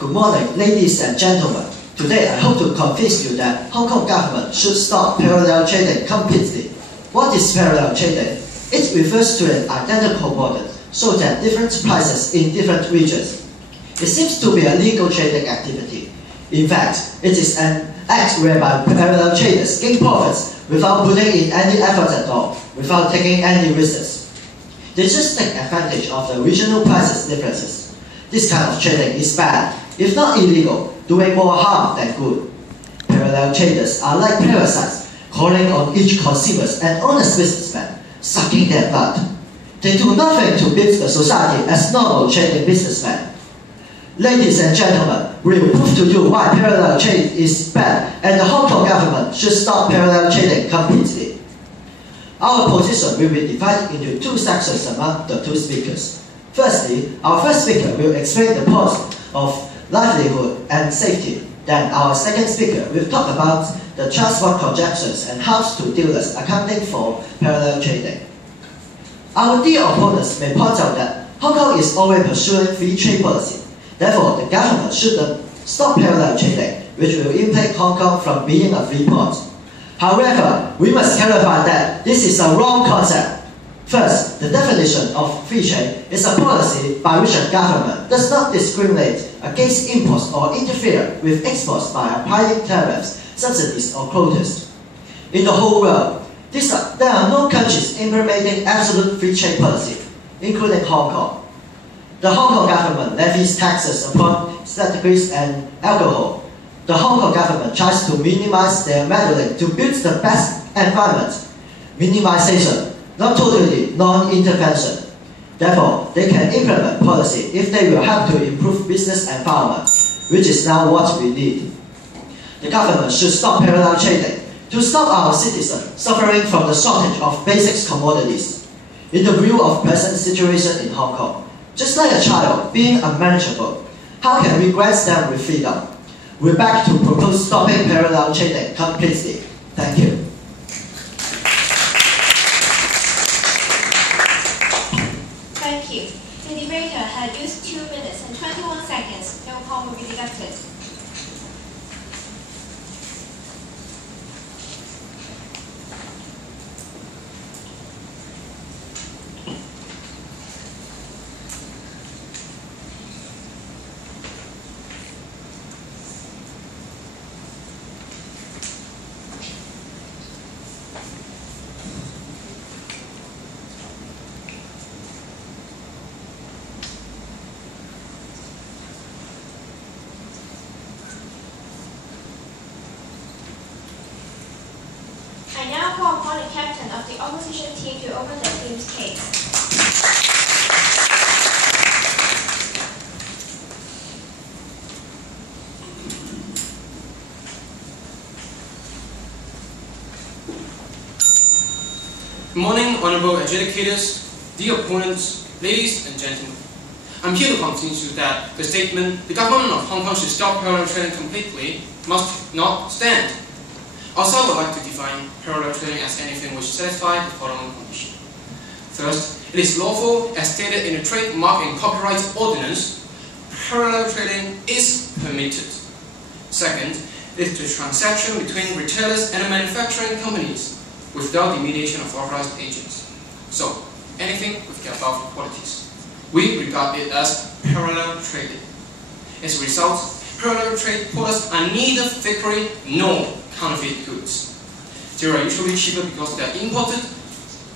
Good morning, ladies and gentlemen. Today I hope to convince you that Hong Kong government should stop parallel trading completely. What is parallel trading? It refers to an identical product sold at different prices in different regions. It seems to be a legal trading activity. In fact, it is an act whereby parallel traders gain profits without putting in any effort at all, without taking any risks. They just take advantage of the regional prices differences. This kind of trading is bad, if not illegal, doing more harm than good. Parallel traders are like parasites, calling on each consumers and honest businessmen, sucking their blood. They do nothing to build the society as normal trading businessmen. Ladies and gentlemen, we will prove to you why parallel trade is bad and the Hong Kong government should stop parallel trading completely. Our position will be divided into two sections among the two speakers. Firstly, our first speaker will explain the pros of livelihood and safety. Then our second speaker will talk about the transport congestions and house to dealers accounting for parallel trading. Our dear opponents may point out that Hong Kong is always pursuing free trade policy. Therefore, the government should stop parallel trading, which will impact Hong Kong from being a free port. However, we must clarify that this is a wrong concept. First, the definition of free trade is a policy by which a government does not discriminate against imports or interfere with exports by applying tariffs, subsidies, or quotas. In the whole world, there are no countries implementing absolute free trade policy, including Hong Kong. The Hong Kong government levies taxes upon cigarettes and alcohol. The Hong Kong government tries to minimize their meddling to build the best environment. Minimization, not totally non-intervention. Therefore, they can implement policy if they will help to improve business environment, which is now what we need. The government should stop parallel trading to stop our citizens suffering from the shortage of basic commodities. In the view of present situation in Hong Kong, just like a child being unmanageable, how can we grant them with freedom? We beg to propose stopping parallel trading completely. Thank you. Thank you. The debater had used 2 minutes and 21 seconds. No harm will be deducted. I now call upon the captain of the opposition team to open the team's case. Good morning, honorable adjudicators, dear opponents, ladies and gentlemen. I'm here to convince you that the statement, the government of Hong Kong should stop parallel trading completely, must not stand. Also, I would like to define parallel trading as anything which satisfies the following condition. First, it is lawful, as stated in the Trademark and Copyright Ordinance, parallel trading is permitted. Second, it is the transaction between retailers and manufacturing companies without the mediation of authorized agents. So, anything with the above qualities. We regard it as parallel trading. As a result, parallel trade products are neither fakery nor counterfeit goods. They are usually cheaper because they are imported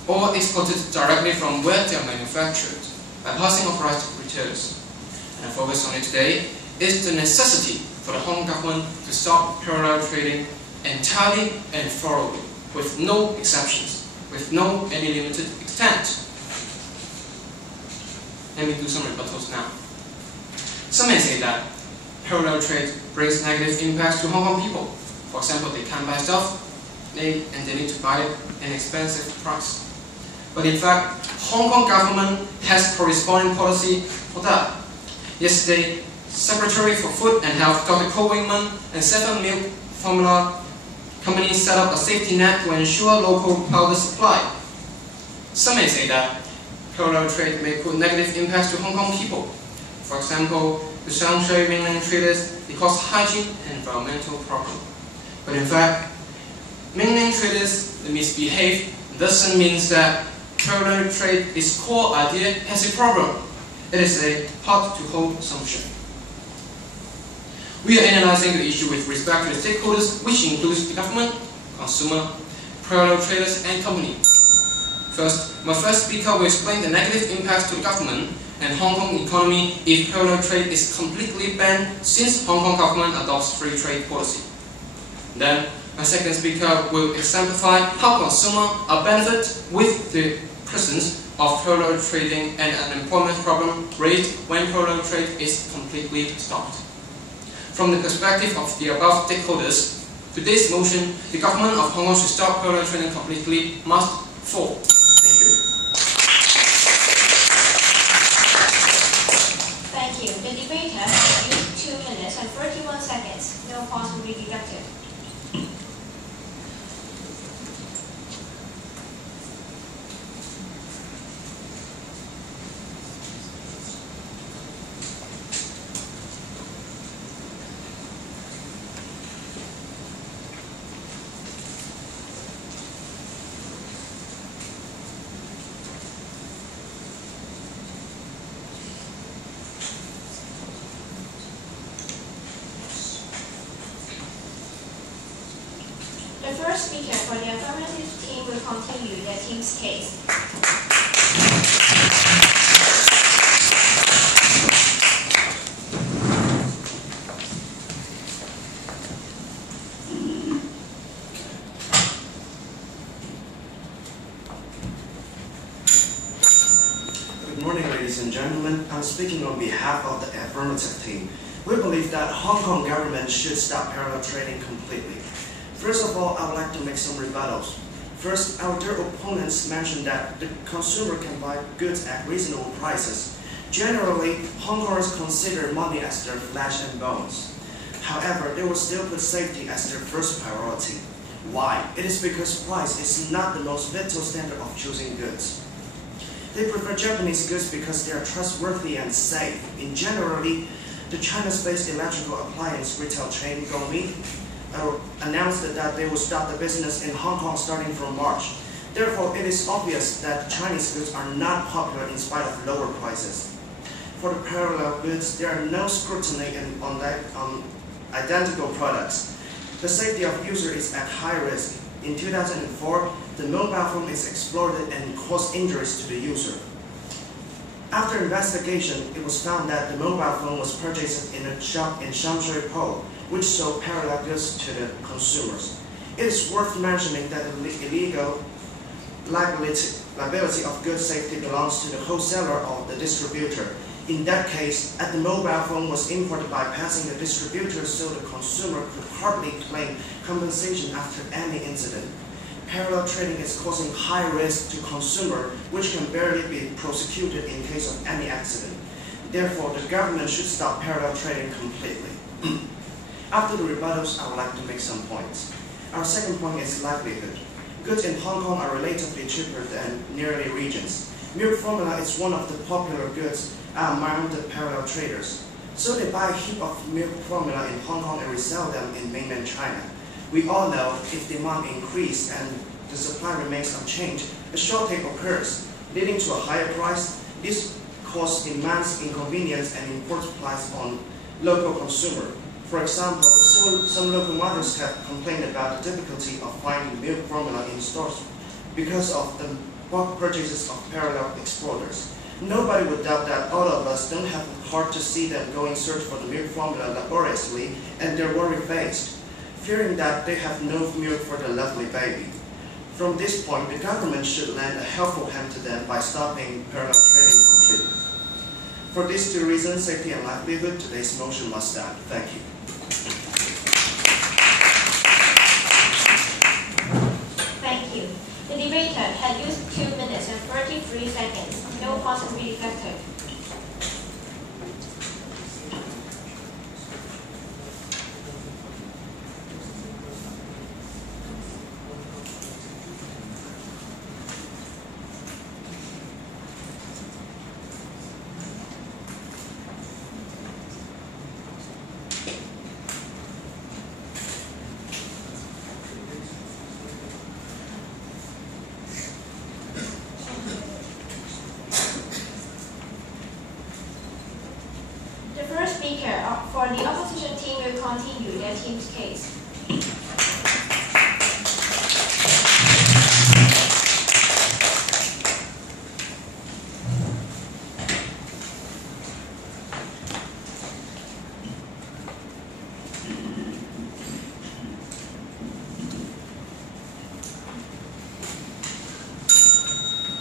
or exported directly from where they are manufactured by passing authorized retailers. And our focus on it today is the necessity for the Hong Kong government to stop parallel trading entirely and thoroughly, with no exceptions, with no any limited extent. Let me do some rebuttals now. Some may say that parallel trade brings negative impacts to Hong Kong people. For example, they can't buy stuff and they need to buy it at an expensive price. But in fact, Hong Kong government has corresponding policy for that. Yesterday, Secretary for Food and Health Dr. Ko Wing-man and 7 Milk Formula companies set up a safety net to ensure local powder supply. Some may say that parallel trade may put negative impacts to Hong Kong people. For example, the Shanghai mainland traders they cause hygiene and environmental problem. But in fact, mainland traders misbehave doesn't mean that parallel trade, its core idea, has a problem. It is a hard-to-hold assumption. We are analyzing the issue with respect to the stakeholders, which includes the government, consumer, parallel traders, and company. First, my first speaker will explain the negative impacts to the government and Hong Kong economy if parallel trade is completely banned since Hong Kong government adopts free trade policy. Then, my second speaker will exemplify how consumers are benefited with the presence of parallel trading and an unemployment problem raised when parallel trade is completely stopped. From the perspective of the above stakeholders, today's motion, the government of Hong Kong should stop parallel trading completely, must fall. Thank you. Thank you. The debater has used 2 minutes and 31 seconds. No pause will be deducted. The first speaker for the affirmative team will continue their team's case. Good morning, ladies and gentlemen. I'm speaking on behalf of the affirmative team. We believe that Hong Kong government should stop parallel trading completely. First of all, I would like to make some rebuttals. First, our dear opponents mentioned that the consumer can buy goods at reasonable prices. Generally, Hong Kongers consider money as their flesh and bones. However, they will still put safety as their first priority. Why? It is because price is not the most vital standard of choosing goods. They prefer Japanese goods because they are trustworthy and safe. In generally, the China-based electrical appliance retail chain Gongli announced that they will start the business in Hong Kong starting from March. Therefore, it is obvious that Chinese goods are not popular in spite of lower prices. For the parallel goods, there are no scrutiny on identical products. The safety of user is at high risk. In 2004, the mobile phone is exploded and caused injuries to the user. After investigation, it was found that the mobile phone was purchased in a shop in Shanghai Po, which sold parallel goods to the consumers. It is worth mentioning that the illegal liability of good safety belongs to the wholesaler or the distributor. In that case, the mobile phone was imported bypassing the distributor, so the consumer could hardly claim compensation after any incident. Parallel trading is causing high risk to consumer, which can barely be prosecuted in case of any accident. Therefore, the government should stop parallel trading completely. After the rebuttals, I would like to make some points. Our second point is livelihood. Goods in Hong Kong are relatively cheaper than nearby regions. Milk formula is one of the popular goods among the parallel traders. So they buy a heap of milk formula in Hong Kong and resell them in mainland China. We all know if demand increases and the supply remains unchanged, a shortage occurs, leading to a higher price. This causes immense inconvenience and import price on local consumer. For example, some local mothers have complained about the difficulty of finding milk formula in stores because of the bulk purchases of parallel exporters. Nobody would doubt that all of us don't have the heart to see them going search for the milk formula laboriously, and they're worry-faced, fearing that they have no milk for their lovely baby. From this point, the government should lend a helpful hand to them by stopping parallel trading completely. For these two reasons, safety and livelihood, today's motion must stand. Thank you. Thank you. The debater had used 2 minutes and 33 seconds. No pause will be deducted. speaker for the opposition team will continue their team's case.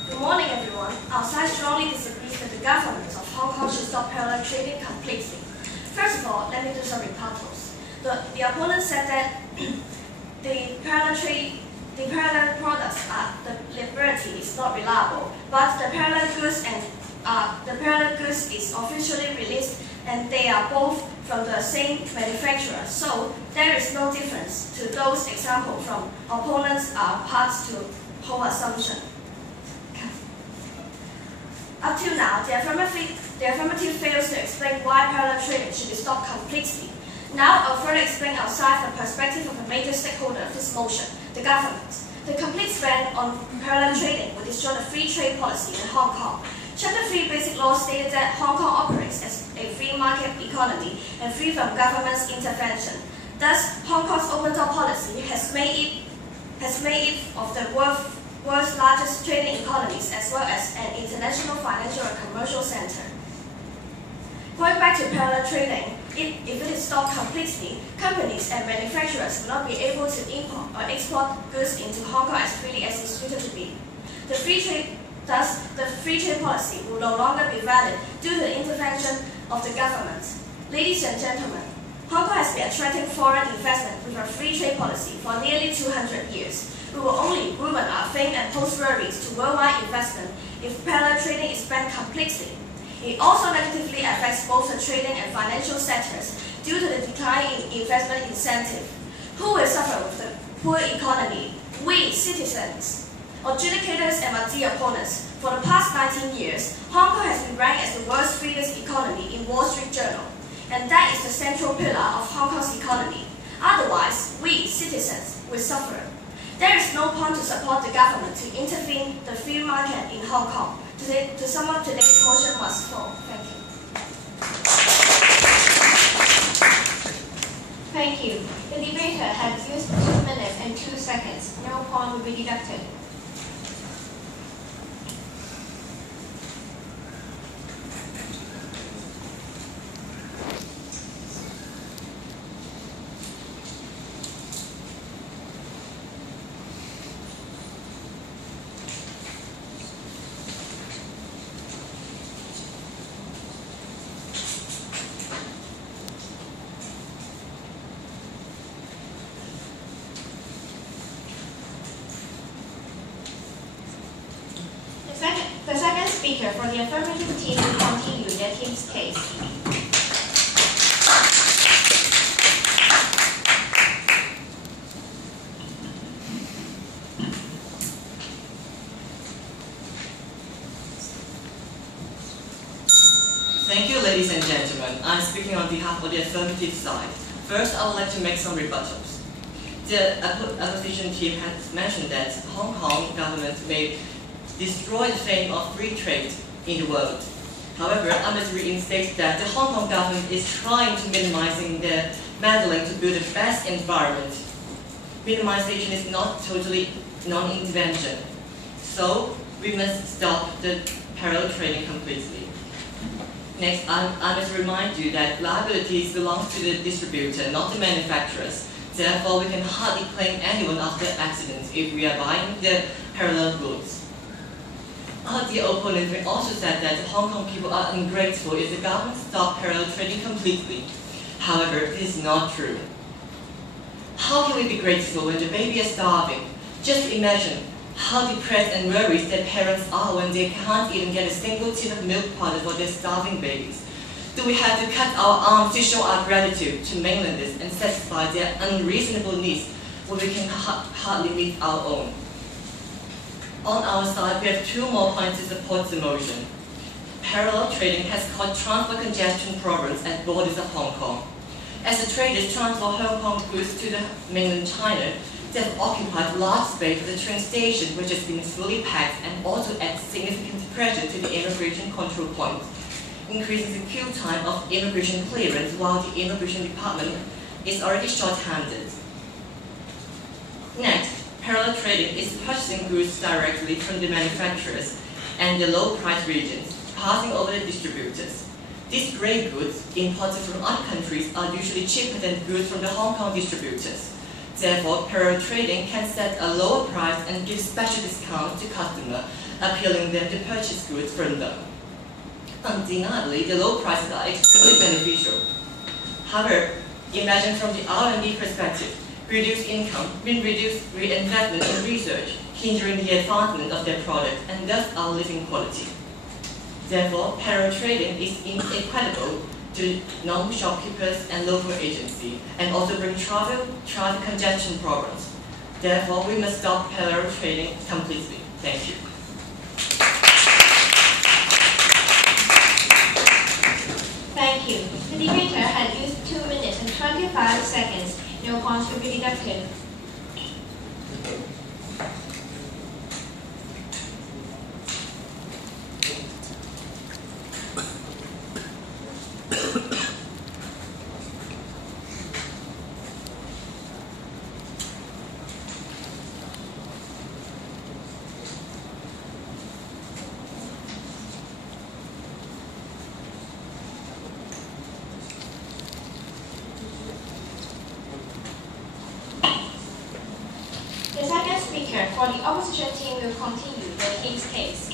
Good morning, everyone. Our side strongly disagrees that the government of Hong Kong should stop parallel trading completely. First of all, let me do some rebuttals. The opponent said that the parallel products the liability is not reliable, but the parallel goods is officially released and they are both from the same manufacturer. So there is no difference to those examples from opponents' parts to whole assumption. Up till now, the affirmative fails to explain why parallel trading should be stopped completely. Now, I'll further explain our side from the perspective of a major stakeholder of this motion, the government. The complete ban on parallel trading would destroy the free trade policy in Hong Kong. Chapter 3 Basic Law stated that Hong Kong operates as a free market economy and free from government's intervention. Thus, Hong Kong's open door policy has made it of the world's largest trading economies as well as an international financial and commercial center. Going back to parallel trading, if it is stopped completely, companies and manufacturers will not be able to import or export goods into Hong Kong as freely as is suited to be. Thus, the free trade policy will no longer be valid due to the intervention of the government. Ladies and gentlemen, Hong Kong has been attracting foreign investment with a free trade policy for nearly 200 years. We will only ruin our fame and pose worries to worldwide investment if parallel trading is banned completely. It also negatively affects both the trading and financial sectors due to the decline in investment incentive. Who will suffer with the poor economy? We, citizens. Adjudicators and Mati opponents. For the past 19 years, Hong Kong has been ranked as the world's freest economy in Wall Street Journal, and that is the central pillar of Hong Kong's economy. Otherwise, we, citizens, will suffer. There is no point to support the government to intervene the free market in Hong Kong. To sum up, today's motion must fall. Thank you. Thank you. The debater has used 2 minutes and 2 seconds. No point will be deducted. The second speaker for the affirmative team will continue their team's case. Thank you, ladies and gentlemen. I'm speaking on behalf of the affirmative side. First, I would like to make some rebuttals. The opposition team has mentioned that Hong Kong government may destroy the fame of free trade in the world. However, I must reinstate that the Hong Kong government is trying to minimizing their meddling to build the best environment. Minimization is not totally non-intervention. So, we must stop the parallel trading completely. Next, I must remind you that liabilities belong to the distributor, not the manufacturers. Therefore, we can hardly claim anyone after accidents if we are buying the parallel goods. The opponent also said that the Hong Kong people are ungrateful if the government stops parallel trading completely. However, this is not true. How can we be grateful when the baby is starving? Just imagine how depressed and worried their parents are when they can't even get a single tin of milk powder for their starving babies. Do we have to cut our arms to show our gratitude to mainlanders and satisfy their unreasonable needs when we can hardly meet our own? On our side, we have 2 more points to support the motion. Parallel trading has caused transport congestion problems at borders of Hong Kong. As the traders transfer Hong Kong goods to the mainland China, they have occupied large space at the train station, which has been fully packed and also adds significant pressure to the immigration control point. increasing the queue time of immigration clearance while the immigration department is already short-handed. Next, parallel trading is purchasing goods directly from the manufacturers and the low-price regions, passing over the distributors. These grey goods, imported from other countries, are usually cheaper than goods from the Hong Kong distributors. Therefore, parallel trading can set a lower price and give special discounts to customers, appealing them to purchase goods from them. Undeniably, the low prices are extremely beneficial. However, imagine from the R&D perspective, reduced income will reduce reinvestment in research, hindering the advancement of their product and thus our living quality. Therefore, parallel trading is inequitable to non-shopkeepers and local agencies, and also bring traffic congestion problems. Therefore, we must stop parallel trading completely. Thank you. Thank you. The debater had used 2 minutes and 25 seconds. No points will be deducted. The second speaker for the opposition team will continue the King's case.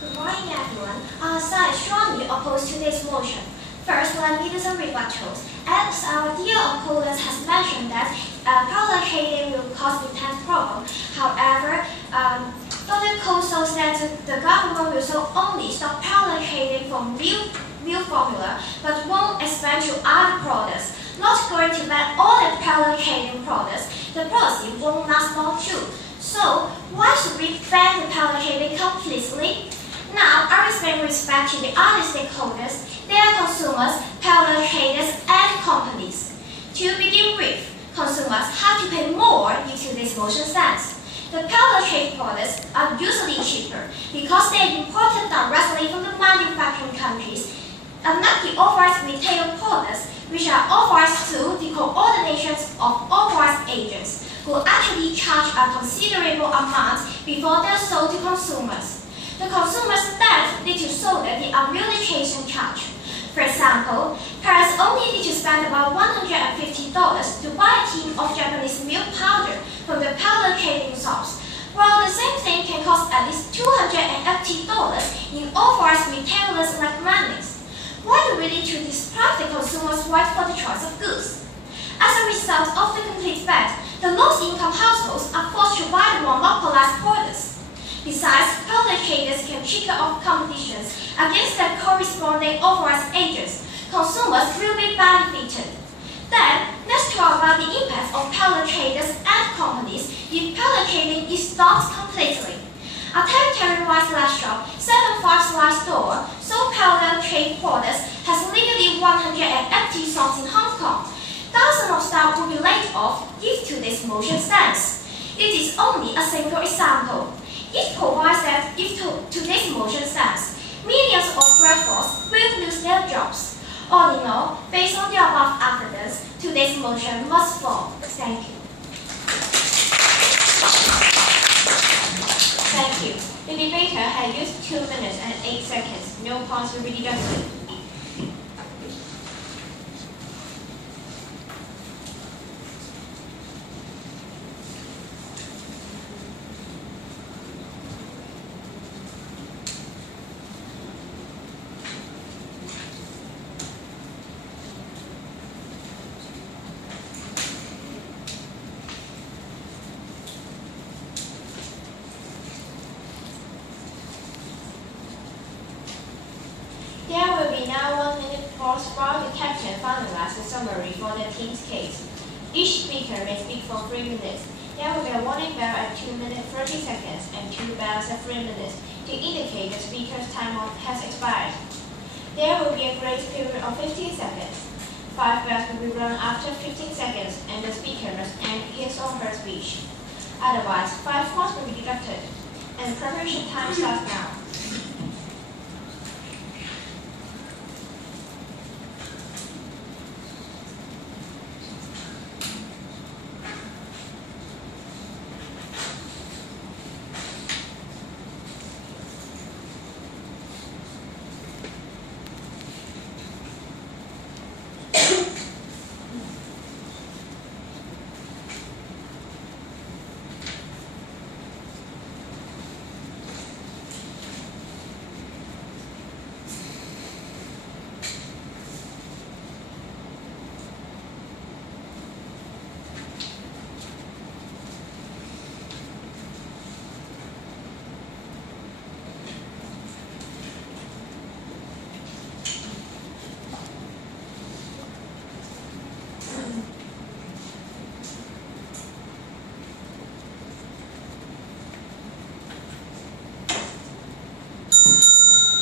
Good morning, everyone. Our side strongly opposed to this motion. First, let me do some rebuttals. As our dear opponent has mentioned that parallel trading will cause intense problem. However, Dr. Koso said the government will so only stop parallel trading from real formula, but won't expand to other products. Not going to ban all the parallel trading products. The policy won't last long too. So, why should we ban the parallel trading completely? Now, I explain respect to the other stakeholders. They are consumers, parallel traders, and companies. To begin with, consumers have to pay more due to this motion stance. The parallel trade products are usually cheaper because they are imported directly from the manufacturing countries, unlike the authorized retail products, which are authorized through the coordination of authorized agents, who actually charge a considerable amount before they are sold to consumers. The consumers then need to shoulder the administration charge. For example, parents only need to spend about $150 to buy a tin of Japanese milk powder from the parallel trading source, while the same thing can cost at least $280 in authorized retailers like Mannings. Why do we need to deprive the consumer's right for the choice of goods? As a result of the complete ban, the low-income households are forced to buy the monopolized products. Besides, parallel traders can trigger off competitions against their corresponding authorized agents. Consumers will be benefited. Then, let's talk about the impact of parallel traders and companies if parallel trading is stopped completely. A territory-wide slash shop, 75 store, sold parallel trade products has legally 180 shops in Hong Kong. Thousands of staff will be laid off due to this motion stance. It is only a single example. It provides that if to this motion stance, millions of workforce will lose their jobs. All in all, based on the above evidence, today's motion must fall. Thank you. Thank you. The debater had used 2 minutes and 8 seconds. No points will be deducted. There will be now 1 minute pause while the captain finalizes the summary for the team's case. Each speaker may speak for 3 minutes. There will be a warning bell at 2 minutes 30 seconds and 2 bells at 3 minutes. to indicate the speaker's time has expired. There will be a grace period of 15 seconds. 5 bells will be rung after 15 seconds, and the speaker must end his or her speech. Otherwise, 5 points will be deducted, and preparation time starts now.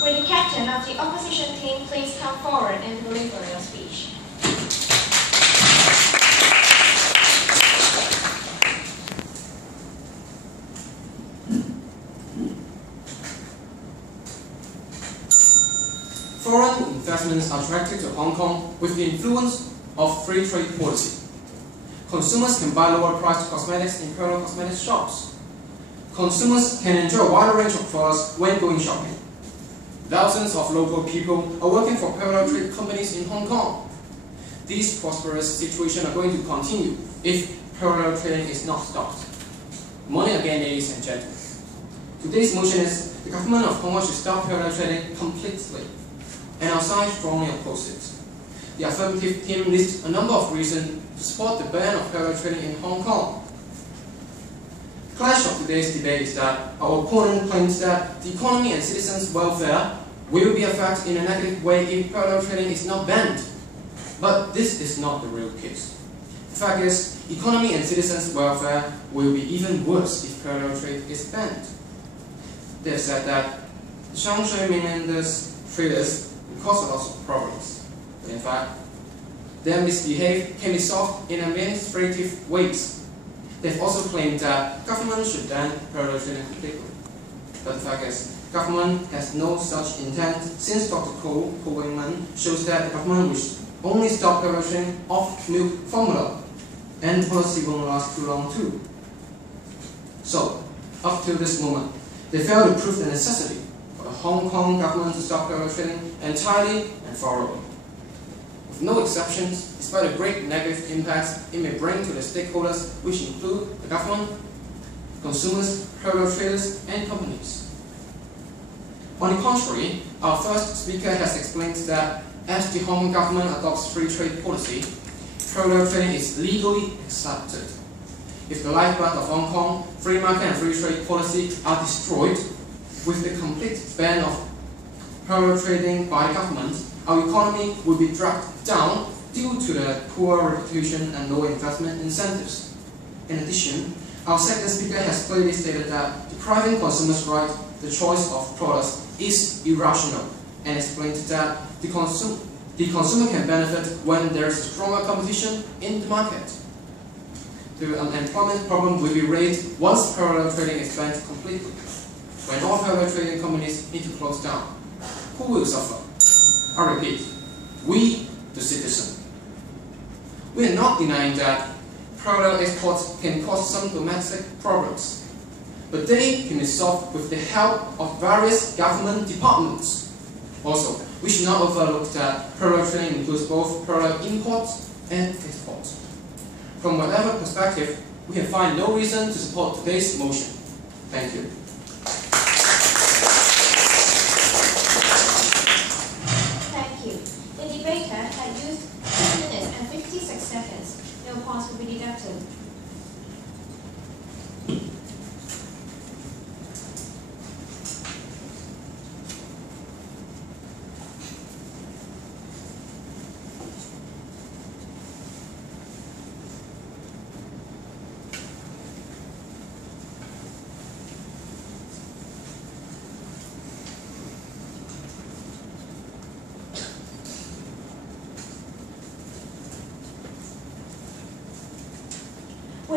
Will the captain of the opposition team please come forward and deliver your speech? Foreign investments are attracted to Hong Kong with the influence of free trade policy. Consumers can buy lower-priced cosmetics in parallel cosmetics shops. Consumers can enjoy a wider range of products when going shopping. Thousands of local people are working for parallel trade companies in Hong Kong. These prosperous situations are going to continue if parallel trading is not stopped. Good morning again, ladies and gentlemen. Today's motion is the government of Hong Kong should stop parallel trading completely, and our side strongly opposes it. The affirmative team lists a number of reasons to support the ban of parallel trading in Hong Kong. The clash of today's debate is that our opponent claims that the economy and citizens' welfare will be affected in a negative way if parallel trading is not banned. But this is not the real case. The fact is, economy and citizens' welfare will be even worse if parallel trade is banned. They have said that the Shangshui mainland traders will cause a lot of problems. But in fact, their misbehavior can be solved in administrative ways. They've also claimed that government should ban parallel trading completely. But the fact is, government has no such intent since Dr. Ko Wing-man shows that the government will only stop parallel trading of milk formula, and the policy won't last too long too. So, up to this moment, they failed to prove the necessity for the Hong Kong government to stop parallel trading entirely and thoroughly. With no exceptions, despite the great negative impacts it may bring to the stakeholders, which include the government, consumers, parallel traders, and companies. On the contrary, our first speaker has explained that as the Hong Kong government adopts free trade policy, parallel trading is legally accepted. If the lifeblood of Hong Kong, free market and free trade policy are destroyed with the complete ban of parallel trading by the government, our economy will be dragged down due to the poor reputation and low investment incentives. In addition, our second speaker has clearly stated that depriving consumers' right the choice of products is irrational, and explained that the consumer can benefit when there is a stronger competition in the market. The unemployment problem will be raised once parallel trading is banned completely. When all parallel trading companies need to close down, who will suffer? I repeat, we, the citizen. We are not denying that parallel exports can cause some domestic problems, but they can be solved with the help of various government departments. Also, we should not overlook that parallel trading includes both parallel imports and exports. From whatever perspective, we can find no reason to support today's motion. Thank you. Thank you. The debater had used 2 minutes and 56 seconds. No points will be deducted.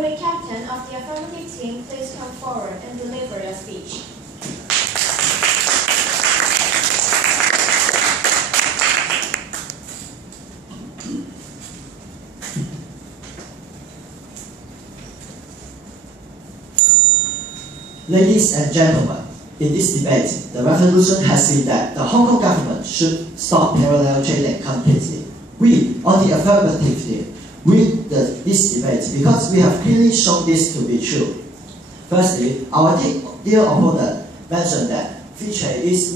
Will the captain of the affirmative team please come forward and deliver your speech? Ladies and gentlemen, in this debate, the resolution has been that the Hong Kong government should stop parallel trading completely. We, on the affirmative team, win this debate because we have clearly shown this to be true. Firstly, our dear opponent mentioned that free trade is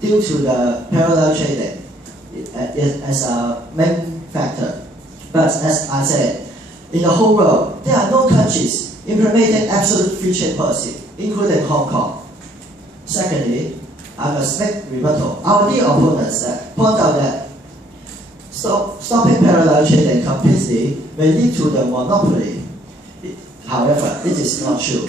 due to the parallel trading as a main factor. But as I said, in the whole world, there are no countries implementing absolute free trade policy, including Hong Kong. Secondly, I must make rebuttal. Our dear opponents point out that stopping parallel trading completely may lead to the monopoly. However, it is not true.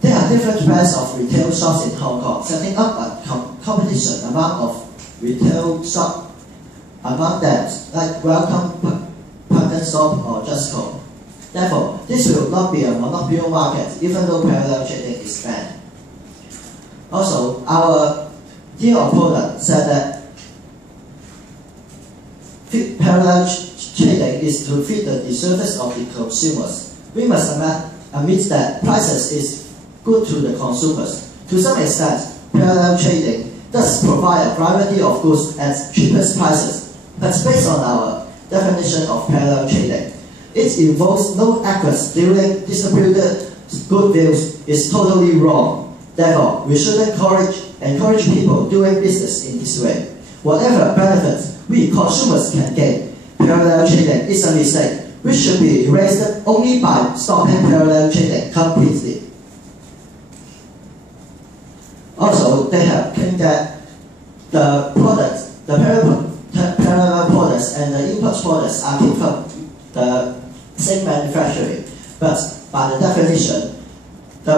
There are different brands of retail shops in Hong Kong, setting up a competition among retail shops among them, like Welcome, ParknShop or Justco. Therefore, this will not be a monopoly market, even though parallel trading is banned. Also, our dear opponent said that parallel trading is to feed the disservice of the consumers. We must admit that prices is good to the consumers. To some extent, parallel trading does provide a variety of goods at cheapest prices, but based on our definition of parallel trading, it involves no actors during distributed goodwill is totally wrong. Therefore, we should encourage people doing business in this way. Whatever benefits we consumers can gain, parallel trading is a mistake which should be erased only by stopping parallel trading completely. Also, they have claimed that the parallel products and the import products are kept from the same manufacturing, but by the definition, the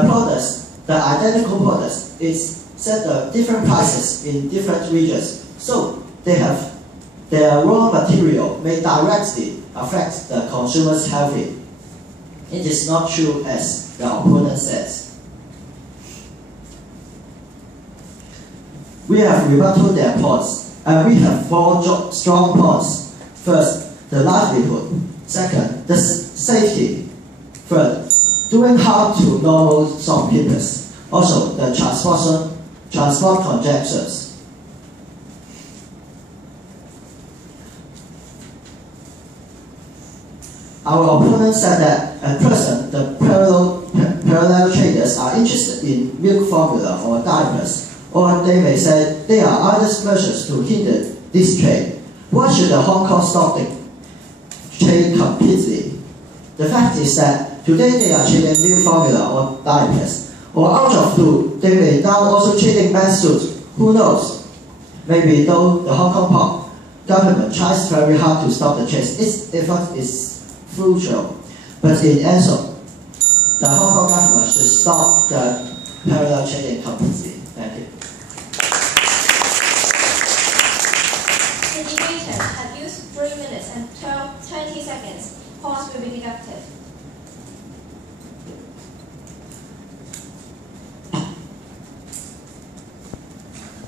identical products is set at different prices in different regions, so their raw material may directly affect the consumer's health. It is not true as the opponent says. We have rebutted their points, and we have 4 strong points. First, the livelihood. Second, the safety. Third, doing harm to normal shopkeepers. Also, the transport congestions. Our opponent said that at present, the parallel traders are interested in milk formula or diapers, or they may say they are other measures to hinder this trade. Why should the Hong Kong stop the trade completely? The fact is that today they are trading milk formula or diapers, or out of blue, they may now also trading men's suits. Who knows? Maybe though the Hong Kong government tries very hard to stop the trade, its effort is fruitful. But in answer, the Hong Kong government should stop the parallel trading completely. Thank you. The debaters have used 3 minutes and 20 seconds. Pause will be deducted.